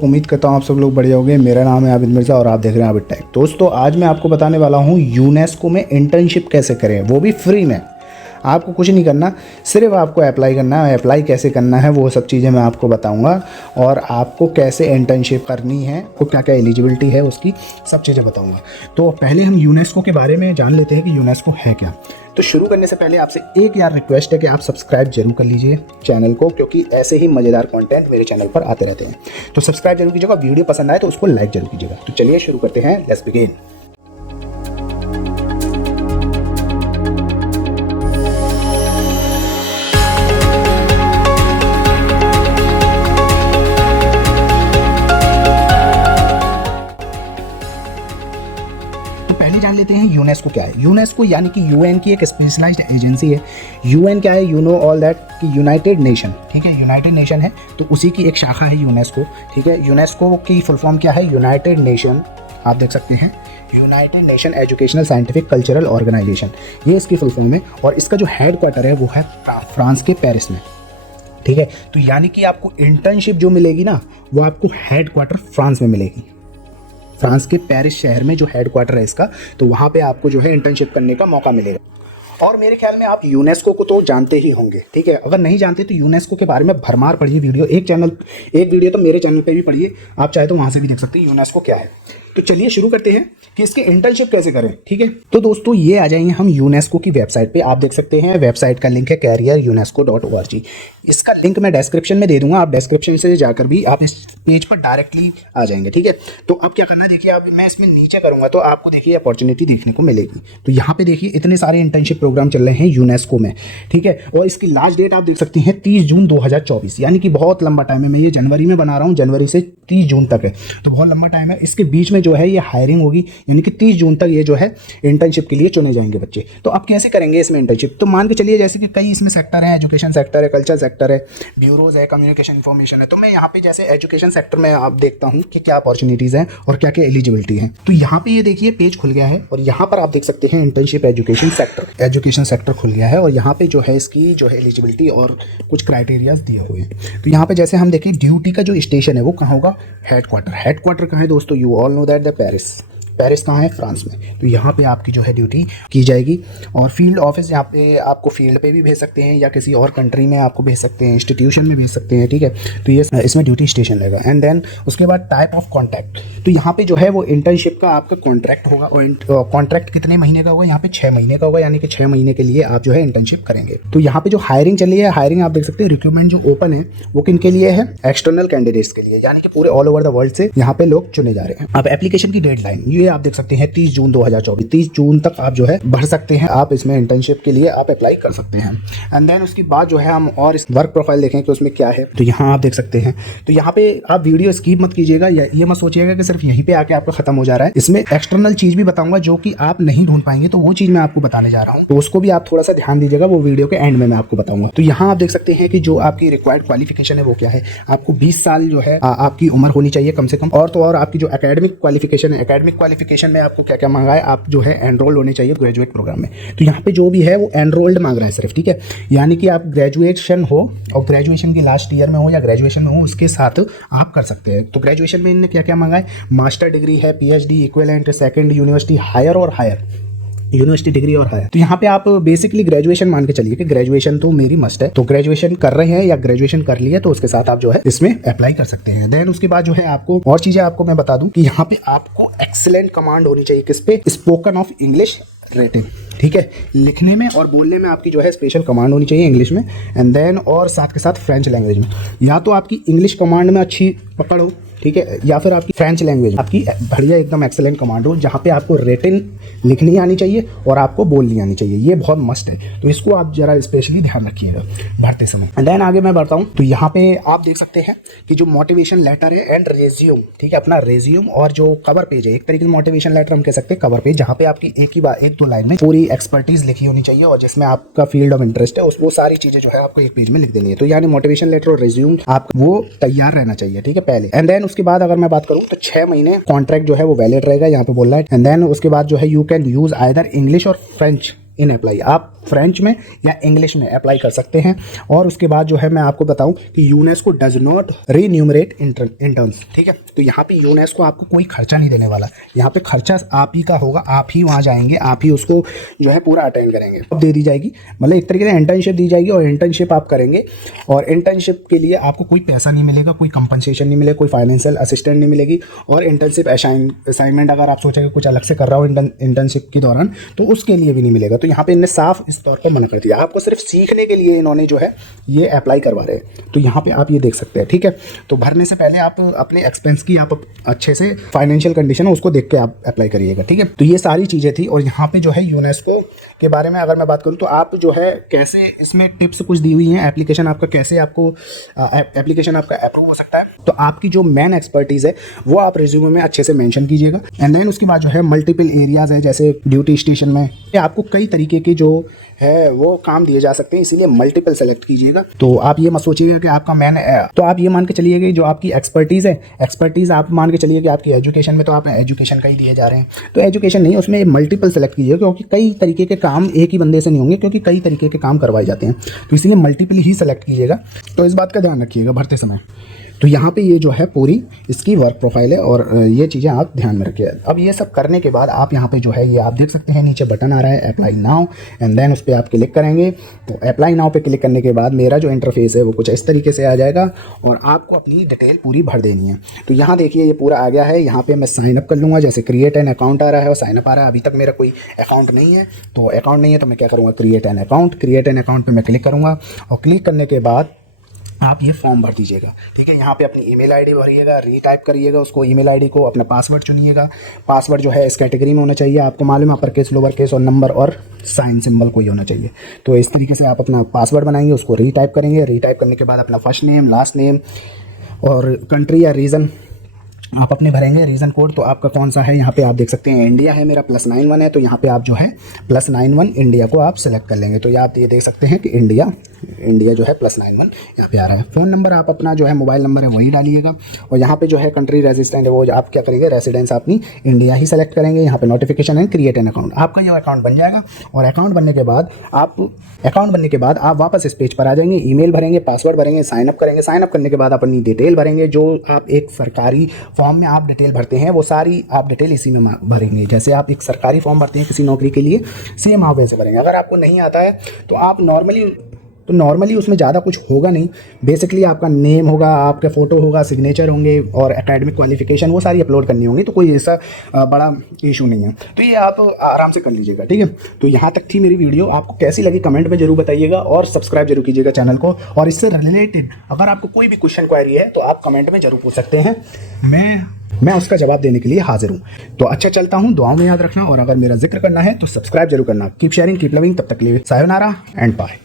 लोग, उम्मीद करता हूँ आप सब लोग बढ़िया होंगे। मेरा नाम है आबिद मिर्ज़ा और आप देख रहे हैं आबिद टेक। दोस्तों आज मैं आपको बताने वाला हूँ यूनेस्को में इंटर्नशिप कैसे करें, वो भी फ्री में। आपको कुछ नहीं करना, सिर्फ आपको अप्लाई करना है। अप्लाई कैसे करना है वो सब चीज़ें मैं आपको बताऊंगा, और आपको कैसे इंटर्नशिप करनी है, को क्या क्या एलिजिबिलिटी है उसकी सब चीज़ें बताऊंगा। तो पहले हम यूनेस्को के बारे में जान लेते हैं कि यूनेस्को है क्या। तो शुरू करने से पहले आपसे एक यार रिक्वेस्ट है कि आप सब्सक्राइब जरूर कर लीजिए चैनल को, क्योंकि ऐसे ही मज़ेदार कंटेंट मेरे चैनल पर आते रहते हैं। तो सब्सक्राइब जरूर कीजिएगा, वीडियो पसंद आए तो उसको लाइक जरूर कीजिएगा। तो चलिए शुरू करते हैं, लेट्स बिगिन। जान लेते हैं यूनेस्को क्या है। यूनेस्को यानी कि यूएन की एक स्पेशलाइज्ड एजेंसी है। यूएन क्या है, यू नो ऑल दैट कि यूनाइटेड नेशन, ठीक है, यूनाइटेड नेशन है, तो उसी की एक शाखा है यूनेस्को, ठीक है। यूनेस्को की फुल फॉर्म क्या है, यूनाइटेड नेशन, आप देख सकते हैं United Nation Educational Scientific Cultural Organization, ये इसकी फुल फॉर्म है। और इसका जो हेड क्वार्टर है वो है फ्रांस के पेरिस में, ठीक है। तो यानी कि आपको इंटर्नशिप जो मिलेगी ना, वो आपको हेड क्वार्टर फ्रांस में मिलेगी। फ्रांस के पेरिस शहर में जो हेड क्वार्टर है इसका, तो वहाँ पे आपको जो है इंटर्नशिप करने का मौका मिलेगा। और मेरे ख्याल में आप यूनेस्को को तो जानते ही होंगे, ठीक है। अगर नहीं जानते तो यूनेस्को के बारे में भरमार पढ़िए वीडियो, एक वीडियो तो मेरे चैनल पे भी पढ़िए, आप चाहे तो वहाँ से भी देख सकते हैं यूनेस्को क्या है। तो चलिए शुरू करते हैं कि इसके इंटर्नशिप कैसे करें, ठीक है। तो दोस्तों ये आ जाएंगे हम यूनेस्को की वेबसाइट पे। आप देख सकते हैं वेबसाइट का लिंक है careerunesco.org। इसका लिंक मैं डिस्क्रिप्शन में दे दूंगा, आप डिस्क्रिप्शन से जाकर भी आप इस पेज पर डायरेक्टली आ जाएंगे, ठीक है। तो अब क्या करना है, देखिए आप, मैं इसमें नीचे करूंगा तो आपको देखिए अपॉर्चुनिटी देखने को मिलेगी। तो यहाँ पे देखिए इतने सारे इंटर्नशिप प्रोग्राम चल रहे हैं यूनेस्को में, ठीक है। और इसकी लास्ट डेट आप देख सकते हैं 30 जून 2024, यानी कि बहुत लंबा टाइम है। मैं ये जनवरी में बना रहा हूँ, जनवरी से 30 जून तक है, तो बहुत लंबा टाइम है। इसके बीच में जो है ये हायरिंग होगी, यानी कि 30 जून तक ये जो है इंटर्नशिप के लिए चुने जाएंगे बच्चे। तो आप कैसे करेंगे इसमें इंटर्नशिप, तो मान के चलिए जैसे कि कई इसमें सेक्टर है, एजुकेशन सेक्टर है, कल्चर सेक्टर है, ब्यूरोज है, कम्युनिकेशन इंफॉर्मेशन है। तो मैं यहाँ पे जैसे एजुकेशन सेक्टर में आप देखता हूँ कि क्या अपॉर्चुनिटीज़ हैं और क्या क्या एलिजिबिलिटी है। तो यहाँ पे ये देखिए पेज खुल गया है, और यहाँ पर आप देख सकते हैं इंटर्नशिप एजुकेशन सेक्टर खुल गया है। और यहाँ पे जो है इसकी जो है एलिजिबिलिटी और कुछ क्राइटेरियाज दिए हुए हैं। तो यहाँ पे जैसे हम देखें ड्यूटी का जो स्टेशन है वो कहाँ होगा, हेड क्वार्टर कहाँ है दोस्तों, you all know that the Paris कहाँ है, फ्रांस में। तो यहाँ पे आपकी जो है ड्यूटी की जाएगी। और फील्ड ऑफिस, यहाँ पे आपको फील्ड पे भी भेज सकते हैं या किसी और कंट्री में आपको भेज सकते हैं, इंस्टीट्यूशन में भेज सकते हैं, ठीक है। तो ये इसमें ड्यूटी स्टेशन लगेगा। एंड देन उसके बाद टाइप ऑफ कॉन्ट्रैक्ट, तो यहाँ पे जो है वो इंटर्नशिप का आपका कॉन्ट्रैक्ट होगा। और कॉन्ट्रैक्ट कितने महीने का होगा, यहाँ पे 6 महीने का होगा, यानी कि 6 महीने के लिए आप जो है इंटर्नशिप करेंगे। तो यहाँ पे जो हायरिंग चली है, हायरिंग आप देख सकते हैं, रिक्रूटमेंट जो ओपन है वो किन के लिए है, एक्सटर्नल कैंडिडेट्स के लिए, यानी कि पूरे ऑल ओवर द वर्ल्ड से यहाँ पे लोग चुने जा रहे हैं। अब एप्लीकेशन की डेडलाइन ये आप देख सकते हैं 30 जून 2024, 30 जून तक आप जो है भर सकते हैं, आप इसमें इंटर्नशिप के लिए आप अप्लाई कर सकते हैं। एंड देन उसके बाद जो है हम और इस वर्क प्रोफाइल देखें कि उसमें क्या है। तो यहाँ आप देख सकते हैं, तो यहाँ पे आप वीडियो स्किप मत कीजिएगा, या ये मत सोचिएगा कि सिर्फ यहीं पे आके आपका खत्म हो जा रहा है। इसमें एक्सटर्नल चीज भी बताऊंगा जो कि आप नहीं ढूंढ पाएंगे, तो वो चीज मैं आपको बताने जा रहा हूँ, तो उसको भी आप थोड़ा सा ध्यान दीजिएगा, वो वीडियो के एंड में मैं आपको बताऊंगा। तो यहाँ आप देख सकते हैं कि जो आपकी रिक्वायर्ड क्वालिफिकेशन है वो क्या है। आपको 20 साल जो है आपकी उम्र होनी चाहिए कम से कम। और तो और आपकी जो एकेडमिक क्वालिफिकेशन है, एकेडमिक क्वालिफिकेशन में आपको क्या क्या मांगा है, आप जो है एनरोल होने चाहिए ग्रेजुएट प्रोग्राम में। तो यहाँ पे जो भी है वो एनरोल्ड मांग रहा है सिर्फ, ठीक है। यानी कि आप ग्रेजुएशन हो और ग्रेजुएशन की लास्ट ईयर में हो या ग्रेजुएशन में हो, उसके साथ आप कर सकते हैं। तो ग्रेजुएशन में इनने क्या क्या मांगा है, मास्टर डिग्री है, PhD, equivalent, second university, higher और हायर यूनिवर्सिटी डिग्री और है। तो यहाँ पे आप बेसिकली ग्रेजुएशन मान के चलिए कि ग्रेजुएशन तो मेरी मस्ट है, तो ग्रेजुएशन कर रहे हैं या ग्रेजुएशन कर लिया तो उसके साथ आप जो है इसमें अप्लाई कर सकते हैं। देन उसके बाद जो है आपको और चीजें आपको मैं बता दूं कि यहाँ पे आपको एक्सीलेंट कमांड होनी चाहिए, किस पे, स्पोकन ऑफ इंग्लिश रिटन, ठीक है। लिखने में और बोलने में आपकी जो है स्पेशल कमांड होनी चाहिए इंग्लिश में। एंड देन और साथ के साथ फ्रेंच लैंग्वेज में, या तो आपकी इंग्लिश कमांड में अच्छी पकड़ हो, ठीक है, या फिर आपकी फ्रेंच लैंग्वेज आपकी बढ़िया एकदम एक्सेलेंट कमांड हो, जहाँ पे आपको रिटन लिखनी आनी चाहिए और आपको बोलनी आनी चाहिए। ये बहुत मस्ट है, तो इसको आप जरा स्पेशली ध्यान रखिएगा भरते समय। एंड देन आगे मैं बढ़ता हूँ, तो यहाँ पे आप देख सकते हैं कि जो मोटिवेशन लेटर है एंड रेज्यूम, ठीक है, अपना रेज्यूम और जो कवर पेज है, एक तरीके से मोटिवेशन लेटर हम कह सकते हैं, कवर पेज, जहाँ पे आपकी एक दो लाइन में पूरी एक्सपर्टीज लिखी होनी चाहिए और जिसमें आपका फील्ड ऑफ इंटरेस्ट है वो सारी चीजें जो है आपको एक पेज में लिख देनी है। तो यानी मोटिवेशन लेटर और रेज्यूम आप वो तैयार रहना चाहिए, ठीक है, पहले। एंड देन उसके बाद अगर मैं बात करूं तो 6 महीने कॉन्ट्रैक्ट जो है वो वैलिड रहेगा, यहाँ पे बोल रहा है। एंड देन उसके बाद जो है you can use either English और फ्रेंच इन अप्लाई, आप फ्रेंच में या इंग्लिश में अप्लाई कर सकते हैं। और उसके बाद जो है मैं आपको बताऊं कि यूनेस्को डज नॉट रीन्यूमरेट इंटर्न्स, ठीक है। तो यहाँ पे यूनेस्को आपको कोई खर्चा नहीं देने वाला, यहाँ पे खर्चा आप ही का होगा, आप ही वहाँ जाएंगे, आप ही उसको जो है पूरा अटेंड करेंगे। अब दे दी जाएगी, मतलब एक तरीके से इंटर्नशिप दी जाएगी और इंटर्नशिप आप करेंगे और इंटर्नशिप के लिए आपको कोई पैसा नहीं मिलेगा, कोई कंपनसेशन नहीं मिलेगा, कोई फाइनेंशियल असिस्टेंट नहीं मिलेगी। और इंटर्नशिप असाइनमेंट अगर आप सोचेंगे कुछ अलग से कर रहा हो इंटर्नशिप के दौरान तो उसके लिए भी नहीं मिलेगा। तो यहाँ पे इन्हें साफ इस तौर पर मना कर दिया, आपको सिर्फ सीखने के लिए इन्होंने जो है ये अप्लाई करवा रहे हैं। तो यहाँ पे आप ये देख सकते हैं, ठीक है। तो भरने से पहले आप अपने एक्सपेंस की आप अच्छे से फाइनेंशियल कंडीशन है उसको देख के आप अप्लाई करिएगा, ठीक है। तो ये सारी चीज़ें थी। और यहाँ पे जो है यूनेस्को के बारे में अगर मैं बात करूँ तो आप जो है कैसे इसमें टिप्स कुछ दी हुई हैं, एप्लीकेशन आपका कैसे आपको एप्लीकेशन आपका अप्रूव हो सकता है। तो आपकी जो मेन एक्सपर्टीज़ है वो आप रिज्यूमे में अच्छे से मेंशन कीजिएगा। एंड देन उसके बाद जो है मल्टीपल एरियाज़ है, जैसे ड्यूटी स्टेशन में आपको कई तरीके के जो है वो काम दिए जा सकते हैं, इसीलिए मल्टीपल सेलेक्ट कीजिएगा। तो आप ये मत सोचिएगा कि आपका मेन, तो आप ये मान के चलिएगा कि जो आपकी एक्सपर्टीज़ है, एक्सपर्टीज़ आप मान के चलिए कि आपकी एजुकेशन में तो आप एजुकेशन का ही दिए जा रहे हैं, तो एजुकेशन नहीं, उसमें मल्टीपल सेलेक्ट कीजिएगा, क्योंकि कई तरीके के काम एक ही बंदे से नहीं होंगे, क्योंकि कई तरीके के काम करवाए जाते हैं, तो इसीलिए मल्टीपल ही सेलेक्ट कीजिएगा। तो इस बात का ध्यान रखिएगा भरते समय। तो यहाँ पे ये जो है पूरी इसकी वर्क प्रोफाइल है और ये चीज़ें आप ध्यान में रखिए। अब ये सब करने के बाद आप यहाँ पे जो है ये आप देख सकते हैं नीचे बटन आ रहा है अप्लाई नाउ, एंड देन उस पर आप क्लिक करेंगे। तो अप्लाई नाउ पे क्लिक करने के बाद मेरा जो इंटरफेस है वो कुछ इस तरीके से आ जाएगा और आपको अपनी डिटेल पूरी भर देनी है। तो यहाँ देखिए ये पूरा आ गया है। यहाँ पर मैं साइनअप कर लूँगा, जैसे क्रिएट एन अकाउंट आ रहा है और साइनअप आ रहा है। अभी तक मेरा कोई अकाउंट नहीं है, तो अकाउंट नहीं है तो मैं क्या करूँगा, create an account. Create an account पर मैं क्लिक करूँगा और क्लिक करने के बाद आप ये फॉर्म भर दीजिएगा, ठीक है। यहाँ पे अपनी ईमेल आईडी भरिएगा, रीटाइप करिएगा उसको, ईमेल आईडी को, अपना पासवर्ड चुनिएगा। पासवर्ड जो है इस कैटेगरी में होना चाहिए, आपको मालूम है, अपर केस, लोअर केस और नंबर और साइन सिंबल कोई होना चाहिए। तो इस तरीके से आप अपना पासवर्ड बनाएंगे, उसको रीटाइप करेंगे। रीटाइप करने के बाद अपना फर्स्ट नेम, लास्ट नेम और कंट्री या रीजन आप अपने भरेंगे। रीज़न कोड तो आपका कौन सा है, यहाँ पे आप देख सकते हैं इंडिया है मेरा, +91 है, तो यहाँ पे आप जो है +91 इंडिया को आप सेलेक्ट कर लेंगे। तो आप ये देख सकते हैं कि इंडिया जो है +91 यहाँ पे आ रहा है। फ़ोन नंबर आप अपना जो है मोबाइल नंबर है वही डालिएगा और यहाँ पे जो है कंट्री रेजिडेंट है वो आप क्या करेंगे, रेसिडेंस अपनी इंडिया ही सेलेक्ट करेंगे। यहाँ पे नोटिफिकेशन है क्रिएट एन अकाउंट, आपका ये अकाउंट बन जाएगा। और अकाउंट बनने के बाद आप वापस इस पेज पर आ जाएंगे, ईमेल भरेंगे, पासवर्ड भरेंगे, साइनअप करेंगे। साइनअप करने के बाद अपनी डिटेल भरेंगे, जो आप एक सरकारी फॉर्म में आप डिटेल भरते हैं वो सारी आप डिटेल इसी में भरेंगे। जैसे आप एक सरकारी फॉर्म भरते हैं किसी नौकरी के लिए, सेम आप वैसे भरेंगे। अगर आपको नहीं आता है तो आप नॉर्मली उसमें ज़्यादा कुछ होगा नहीं। बेसिकली आपका नेम होगा, आपका फ़ोटो होगा, सिग्नेचर होंगे और एकेडमिक क्वालिफिकेशन वो सारी अपलोड करनी होंगी। तो कोई ऐसा बड़ा इशू नहीं है, तो ये आप आराम से कर लीजिएगा, ठीक है। तो यहाँ तक थी मेरी वीडियो, आपको कैसी लगी कमेंट में जरूर बताइएगा और सब्सक्राइब जरूर कीजिएगा चैनल को। और इससे रिलेटेड अगर आपको कोई भी क्वेश्चन क्वेरी है तो आप कमेंट में जरूर पूछ सकते हैं, मैं उसका जवाब देने के लिए हाजिर हूँ। तो अच्छा चलता हूँ, दुआओं में याद रखना और अगर मेरा जिक्र करना है तो सब्सक्राइब जरूर करना। कीप शेयरिंग, कीप लविंग, तब तक के लिए सायोनारा एंड बाय।